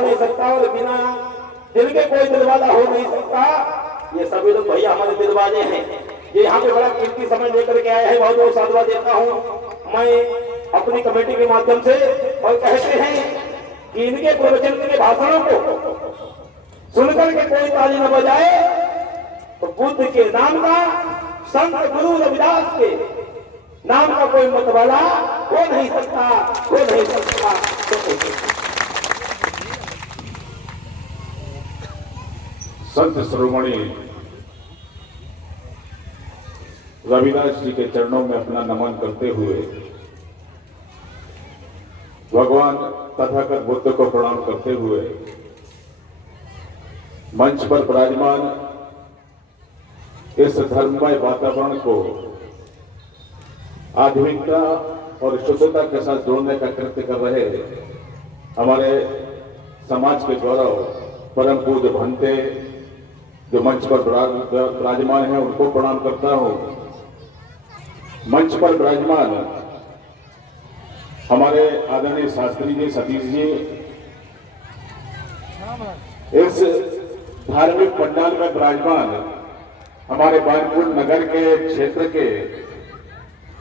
नहीं सकता और बिना दिल के कोई दिलवाला हो नहीं सकता। ये सभी लोग भैया हमारे दिलवाले हैं। ये यहाँ पे बड़ा कीमती समय लेकर के आए हैं, बहुत बहुत साधुवाद देता हूँ मैं अपनी कमेटी के माध्यम से। और कहते हैं कि इनके प्रवचन के भाषणों को सुनकर के कोई ताली न बजाए तो बुद्ध के नाम का, संत गुरु रविदास के नाम का कोई मतवाला हो नहीं सकता, हो नहीं सकता। संत शिरोमणि रविदास जी के चरणों में अपना नमन करते हुए भगवान तथागत बुद्ध को प्रणाम करते हुए मंच पर विराजमान इस धर्ममय वातावरण को आधुनिकता और शुद्धता के साथ जोड़ने का कृत्य कर रहे हमारे समाज के गौरव परम पूज्य भंते जो मंच पर विराजमान हैं उनको प्रणाम करता हूं। मंच पर विराजमान हमारे आदरणीय शास्त्री जी, सतीश जी, इस धार्मिक पंडाल में विराजमान हमारे बानपुर नगर के क्षेत्र के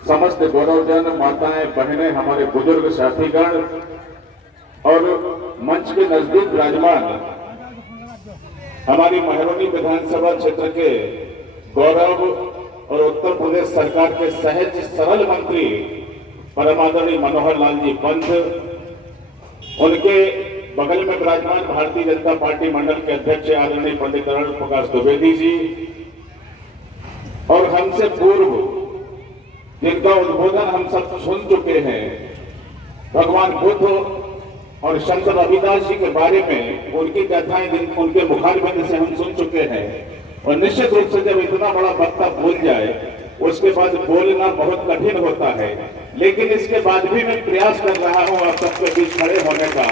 समस्त गौरवजन, माताएं, बहनें, हमारे बुजुर्ग साथीगण और मंच के नजदीक विराजमान हमारी महरौनी विधानसभा क्षेत्र के गौरव और उत्तर प्रदेश सरकार के सहज सरल मंत्री परमादरणीय मनोहर लाल जी पंत, उनके बगल में विराजमान भारतीय जनता पार्टी मंडल के अध्यक्ष आदरणीय पंडित अरुण प्रकाश द्विवेदी जी, और हमसे पूर्व जिनका उद्बोधन हम सब सुन चुके हैं, भगवान बुद्ध और संत रविदास जी के बारे में उनकी कथाएं उनके मुखारबिंद से हम सुन चुके हैं। और निश्चित रूप से जब इतना बड़ा वक्ता बोल जाए उसके बाद बोलना बहुत कठिन होता है, लेकिन इसके बाद भी मैं प्रयास कर रहा हूं आप सबके बीच खड़े होने का।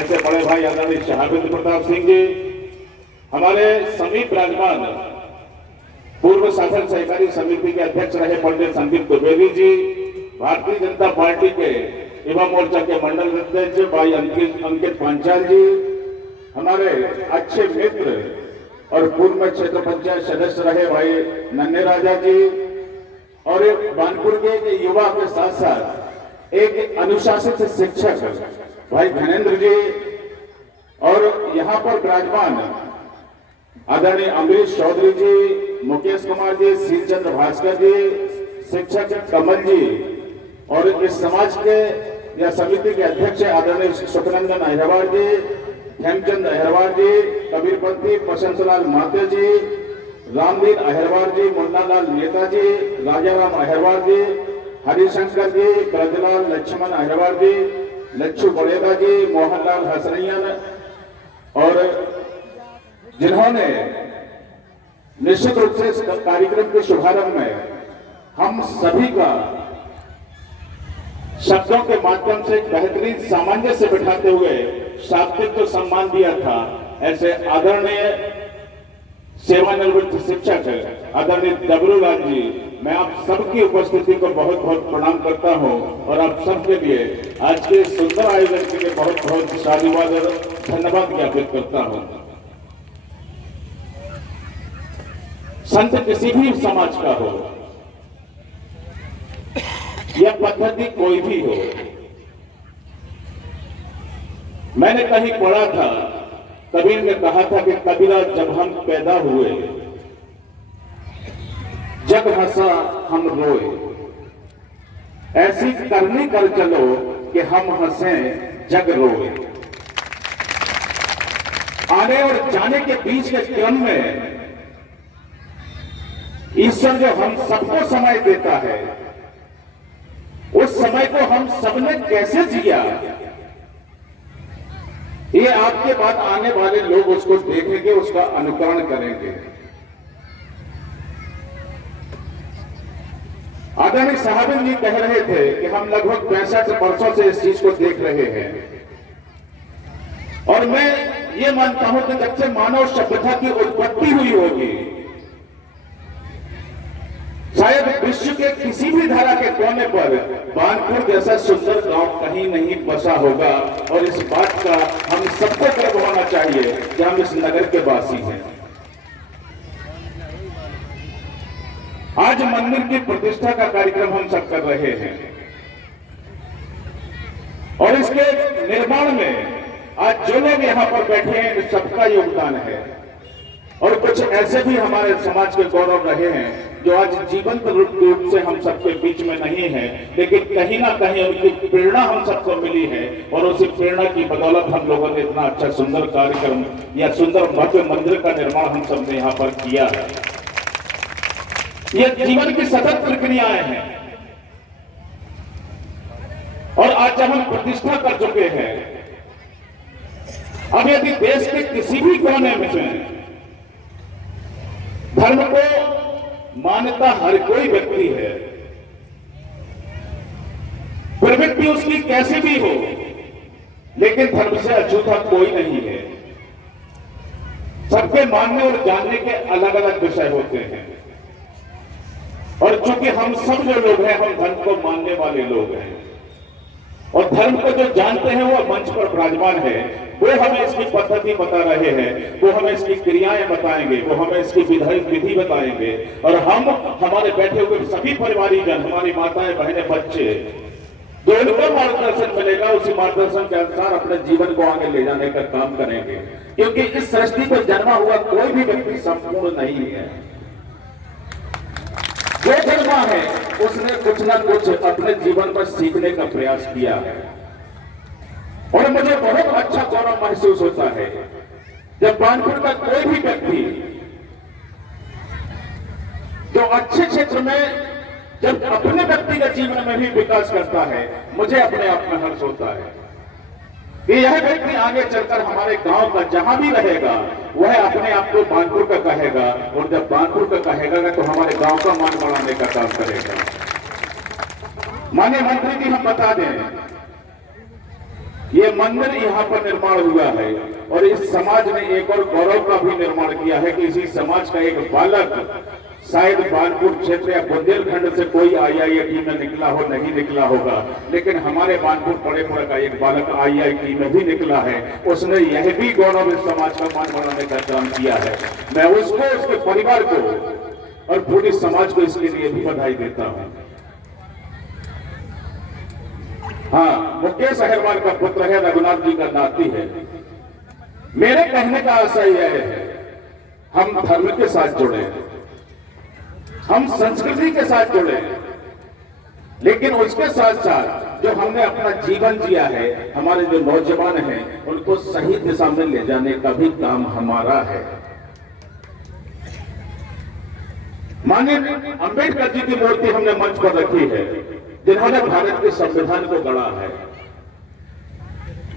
ऐसे बड़े भाई आदरणीय शहाबुद्दीन प्रताप सिंह जी, हमारे समीप विराजमान पूर्व शासन सहकारी समिति के अध्यक्ष रहे पंडित संदीप द्विवेदी जी, भारतीय जनता पार्टी के युवा मोर्चा के मंडल अध्यक्ष भाई अंकित पांचाल जी, हमारे अच्छे मित्र और पूर्व में क्षेत्र पंचायत सदस्य रहे भाई नन्हे राजा जी, और एक बानपुर के युवा के साथ साथ एक अनुशासित शिक्षक भाई धनेन्द्र जी, और यहाँ पर विराजमान आदरणीय अमरीश चौधरी जी, मुकेश कुमार जी, शीलचंद्र भास्कर जी, शिक्षक कमल जी, और इस समाज के या समिति के अध्यक्ष आदरणीय सुखनंदन अहिरवार जी, हेमचंद अहिरवार जी, कबीरपंथी बसंतलाल माते जी, रामदीन अहिरवार जी, मुन्नालाल नेता जी, राजाराम अहिरवार जी, हरिशंकर जी, ब्रजलाल लक्ष्मण अहिरवार जी, लच्छू बड़ेदा जी, मोहनलाल हसरैयन, और जिन्होंने निश्चित रूप से इस कार्यक्रम के शुभारंभ में हम सभी का शब्दों के माध्यम से बेहतरीन सामंजस्य बिठाते हुए शाब्दिक जो सम्मान दिया था, ऐसे आदरणीय सेवानिवृत्त शिक्षक आदरणीय डबरूलाल जी, मैं आप सबकी उपस्थिति को बहुत बहुत प्रणाम करता हूं और आप सबके लिए आज के सुंदर आयोजन के लिए बहुत बहुत साधुवाद और धन्यवाद ज्ञापित करता हूं। संत किसी भी समाज का हो यह पद्धति कोई भी हो, मैंने कहीं पढ़ा था, कबीर ने कहा था कि कबीरा जब हम पैदा हुए जग हंसा हम रोए, ऐसी करनी कर चलो कि हम हंसें जग रोए। आने और जाने के बीच के क्रम में ईश्वर जो हम सबको समय देता है, उस समय को हम सबने कैसे जिया, ये आपके बाद आने वाले लोग उसको देखेंगे, उसका अनुकरण करेंगे। आदरणीय साहब जी कह रहे थे कि हम लगभग 65 वर्षों से इस चीज को देख रहे हैं, और मैं ये मानता हूं कि जब से मानव सभ्यता की उत्पत्ति हुई होगी शायद विश्व के किसी भी धारा के कोने पर बानपुर जैसा सुंदर गांव कहीं नहीं बसा होगा, और इस बात का हम सबको गर्व होना चाहिए कि हम इस नगर के वासी हैं। आज मंदिर की प्रतिष्ठा का कार्यक्रम हम सब कर रहे हैं, और इसके निर्माण में आज जो लोग यहाँ पर बैठे हैं सबका योगदान है। और कुछ ऐसे भी हमारे समाज के गौरव रहे हैं जो आज जीवंत रूप से हम सबके बीच में नहीं है, लेकिन कहीं ना कहीं उनकी प्रेरणा हम सबको मिली है, और उसी प्रेरणा की बदौलत हम लोगों ने इतना अच्छा सुंदर कार्यक्रम या सुंदर भव्य मंदिर का निर्माण हम सबने यहाँ पर किया है। ये जीवन की सतत प्रक्रियाएं हैं, और आज जब हम प्रतिष्ठा कर चुके हैं, अब यदि देश के किसी भी कोने में धर्म को मान्यता हर कोई व्यक्ति है, प्रवृत्ति उसकी कैसी भी हो, लेकिन धर्म से अछूता कोई नहीं है। सबके मानने और जानने के अलग अलग विषय होते हैं, और चूंकि हम सब जो लोग हैं हम धर्म को मानने वाले लोग हैं, और धर्म को जो जानते हैं वो मंच पर विराजमान है, वो हमें इसकी पद्धति बता रहे हैं, वो हमें इसकी क्रियाएं बताएंगे, वो हमें इसकी विधि बताएंगे, और हम हमारे बैठे हुए सभी परिवारीजन, हमारी माताएं बहनें बच्चे, जो उनको मार्गदर्शन मिलेगा उसी मार्गदर्शन के अनुसार अपने जीवन को आगे ले जाने का काम करेंगे, क्योंकि इस सृष्टि पर जन्मा हुआ कोई भी व्यक्ति संपूर्ण नहीं है। जो जन्मा है उसने कुछ ना कुछ अपने जीवन में सीखने का प्रयास किया है, और मुझे बहुत अच्छा गौरव महसूस होता है जब बानपुर का कोई भी व्यक्ति जो अच्छे क्षेत्र में जब अपने व्यक्तिगत जीवन में भी विकास करता है, मुझे अपने आप में हर्ष होता है कि यह व्यक्ति आगे चलकर हमारे गांव का जहां भी रहेगा वह अपने आप को बानपुर का कहेगा, और जब बानपुर का कहेगा तो हमारे गांव का मान बढ़ाने का काम करेगा। माननीय मंत्री जी, हम बता दें, ये मंदिर यहाँ पर निर्माण हुआ है, और इस समाज ने एक और गौरव का भी निर्माण किया है कि इसी समाज का एक बालक शायद बानपुर क्षेत्र या बुंदेलखंड से कोई IIT में निकला हो, नहीं निकला होगा, लेकिन हमारे बानपुर पड़ेपुरा का एक बालक IIT में भी निकला है। उसने यह भी गौरव इस समाज का मान बढ़ाने का काम किया है। मैं उसको, उसके परिवार को और पूरे समाज को इसके लिए भी बधाई देता हूं। हाँ, मुकेश अग्रवाल का पुत्र है, रघुनाथ जी का नाती है। मेरे कहने का आशय यह है, हम धर्म के साथ जुड़े, हम संस्कृति के साथ जुड़े, लेकिन उसके साथ साथ जो हमने अपना जीवन जिया है, हमारे जो नौजवान हैं उनको सही दिशा में ले जाने का भी काम हमारा है। माननीय अंबेडकर जी की मूर्ति हमने मंच पर रखी है, जिन्होंने भारत के संविधान को गढ़ा है,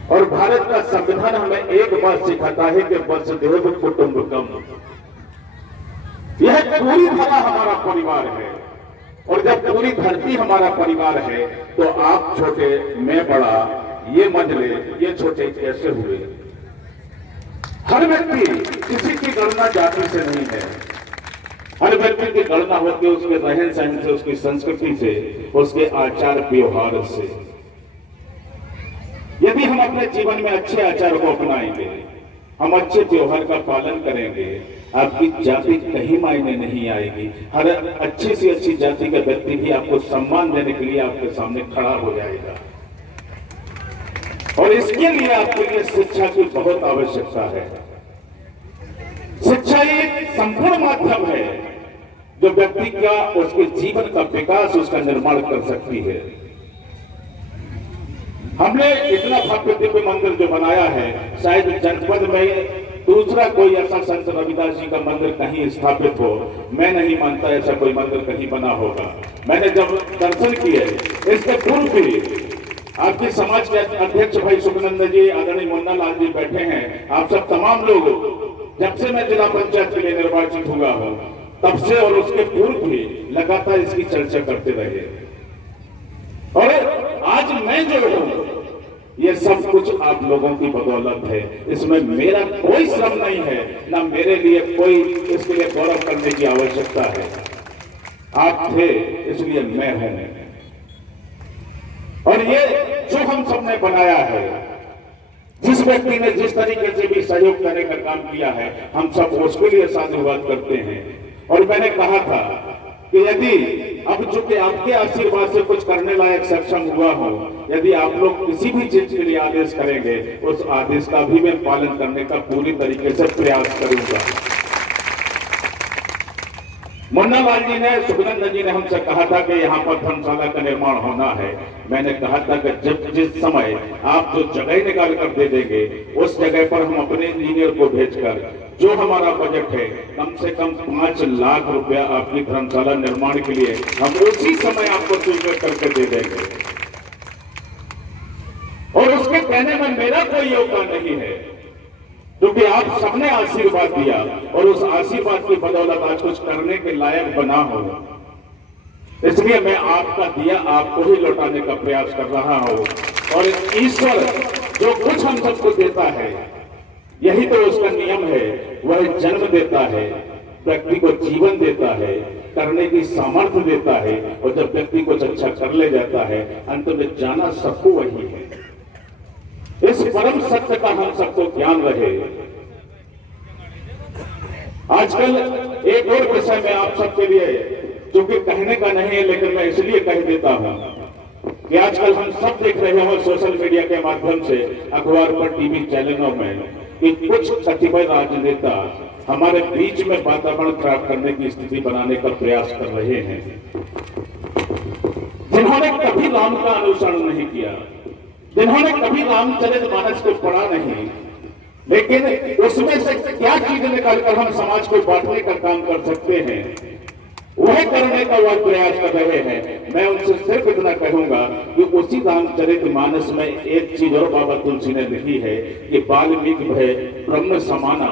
और भारत का संविधान हमें एक बात सिखाता है कि वसुधैव कुटुंबकम, यह पूरी धरा हमारा परिवार है, और जब पूरी धरती हमारा परिवार है तो आप छोटे मैं बड़ा, ये मंझले ये छोटे कैसे हुए। हर व्यक्ति, किसी की गणना जाति से नहीं है, हर व्यक्ति की गणना होती है उसके रहन सहन से, उसकी संस्कृति से, उसके आचार व्यवहार से। यदि हम अपने जीवन में अच्छे आचार को अपनाएंगे, हम अच्छे त्योहार का पालन करेंगे, आपकी जाति कहीं मायने नहीं आएगी। हर अच्छी से अच्छी जाति का व्यक्ति भी आपको सम्मान देने के लिए आपके सामने खड़ा हो जाएगा, और इसके लिए आपके लिए शिक्षा की बहुत आवश्यकता है। शिक्षा एक संपूर्ण माध्यम है जो व्यक्ति का, उसके जीवन का विकास, उसका निर्माण कर सकती है। हमने इतना भव्य दिव्य मंदिर जो बनाया है, शायद जनपद में दूसरा कोई ऐसा संत रविदास जी का मंदिर कहीं स्थापित हो, मैं नहीं मानता ऐसा कोई मंदिर कहीं बना होगा। मैंने जब दर्शन किए, इसके पूर्व भी आपके समाज के अध्यक्ष भाई सुखनंदन जी, आदरणीय मुन्ना लाल जी बैठे हैं, आप सब तमाम लोग, जब से मैं जिला पंचायत के लिए निर्वाचित हुआ हूं तब से और उसके पूर्व भी लगातार इसकी चर्चा करते रहे, और आज मैं जो हूं ये सब कुछ आप लोगों की बदौलत है। इसमें मेरा कोई श्रम नहीं है, ना मेरे लिए कोई इसके लिए गौरव करने की आवश्यकता है। आप थे इसलिए मैं हूं। और ये जो हम सबने बनाया है, जिस व्यक्ति ने जिस तरीके से भी सहयोग करने का काम किया है, हम सब उसके लिए साधुवाद करते हैं। और मैंने कहा था कि यदि अब चूंकि आपके आशीर्वाद से कुछ करने लायक सक्षम हुआ हो, यदि आप लोग किसी भी चीज के लिए आदेश करेंगे, उस आदेश का भी मैं पालन करने का पूरी तरीके से प्रयास करूंगा। मुन्ना लाल जी ने, सुखनंदन जी ने हमसे कहा था कि यहाँ पर धर्मशाला का निर्माण होना है। मैंने कहा था कि जब जिस समय आप जो जगह निकाल कर दे देंगे, उस जगह पर हम अपने इंजीनियर को भेजकर जो हमारा बजट है, कम से कम 5 लाख रुपया आपकी धर्मशाला निर्माण के लिए हम उसी समय आपको स्वीकृत करके दे देंगे। और उसके कहने में मेरा कोई योगदान नहीं है, क्योंकि आप सबने आशीर्वाद दिया और उस आशीर्वाद की बदौलत आज कुछ करने के लायक बना हो, इसलिए मैं आपका दिया आपको ही लौटाने का प्रयास कर रहा हूं। और ईश्वर जो कुछ हम सबको देता है, यही तो उसका नियम है। वह जन्म देता है, व्यक्ति को जीवन देता है, करने की सामर्थ्य देता है, और जब व्यक्ति कुछ अच्छा कर ले जाता है, अंत में जाना सबको वही है। इस परम सत्य का हम सबको ज्ञान रहे। आजकल एक और विषय में आप सबके लिए, जो कि कहने का नहीं है लेकिन मैं इसलिए कह देता हूं कि आजकल हम सब देख रहे हैं सोशल मीडिया के माध्यम से, अखबार पर, टीवी चैनलों में, कि कुछ कतिपय राजनेता हमारे बीच में वातावरण खराब करने की स्थिति बनाने का प्रयास कर रहे हैं, जिन्होंने कभी राम का अनुसरण नहीं किया, जिन्होंने कभी रामचरितमानस को पढ़ा नहीं, लेकिन उसमें से क्या चीजें निकालकर हम समाज को बांटने का काम कर सकते हैं, वह करने का वह प्रयास कर रहे हैं। मैं उनसे सिर्फ इतना कहूंगा कि उसी रामचरितमानस में एक चीज और बाबा तुलसी ने लिखी है कि वाल्मीकि भय ब्रह्म समाना।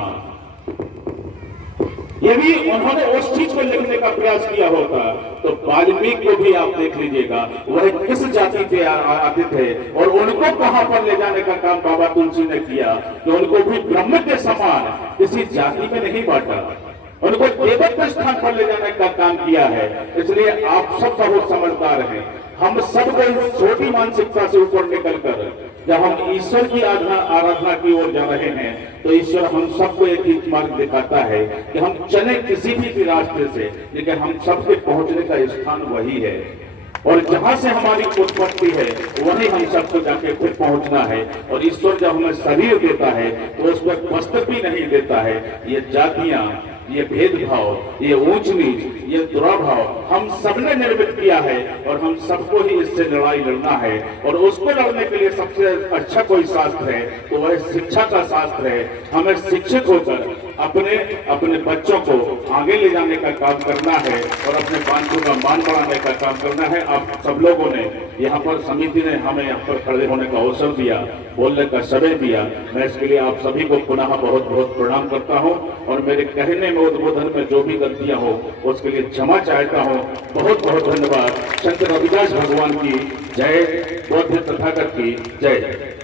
यदि उन्होंने उस चीज को लिखने का प्रयास किया होता तो वाल्मीकि को भी आप देख लीजिएगा, वह किस जाति से आते थे और उनको कहां पर ले जाने का काम बाबा तुलसी ने किया कि उनको भी ब्रह्म के समान किसी जाति में नहीं बांटा, उनको देवत्व स्थान पर ले जाने का काम किया है। इसलिए आप सब बहुत समझदार हैं। हम सबको इस छोटी मानसिकता से ऊपर निकलकर जब हम ईश्वर की आराधना की ओर जा रहे हैं, तो ईश्वर हम सबको एक ही मार्ग दिखाता है कि हम चले किसी भी रास्ते से, लेकिन हम सबके पहुंचने का स्थान वही है। और जहां से हमारी उत्पत्ति है वहीं हम सबको जाके फिर पहुंचना है। और ईश्वर जब हमें शरीर देता है तो उस पर वस्त्र भी नहीं देता है। ये जातियां, ये भेदभाव, ये ऊंच नीच, ये दुराभाव हम सबने निर्मित किया है और हम सबको ही इससे लड़ाई लड़ना है। और उसको लड़ने के लिए सबसे अच्छा कोई शास्त्र है तो वह शिक्षा का शास्त्र है। हमें शिक्षित होकर अपने बच्चों को आगे ले जाने का काम करना है और अपने बांधों का मान बढ़ाने का काम करना है। आप सब लोगों ने यहाँ पर, समिति ने हमें यहाँ पर खड़े होने का अवसर दिया, बोलने का समय दिया, मैं इसके लिए आप सभी को पुनः बहुत बहुत प्रणाम करता हूँ। और मेरे कहने में, उद्बोधन में जो भी गलतियां हो उसके लिए क्षमा चाहता हूँ। बहुत बहुत धन्यवाद। संत रविदास भगवान की जय, बौद्ध तथागत की जय।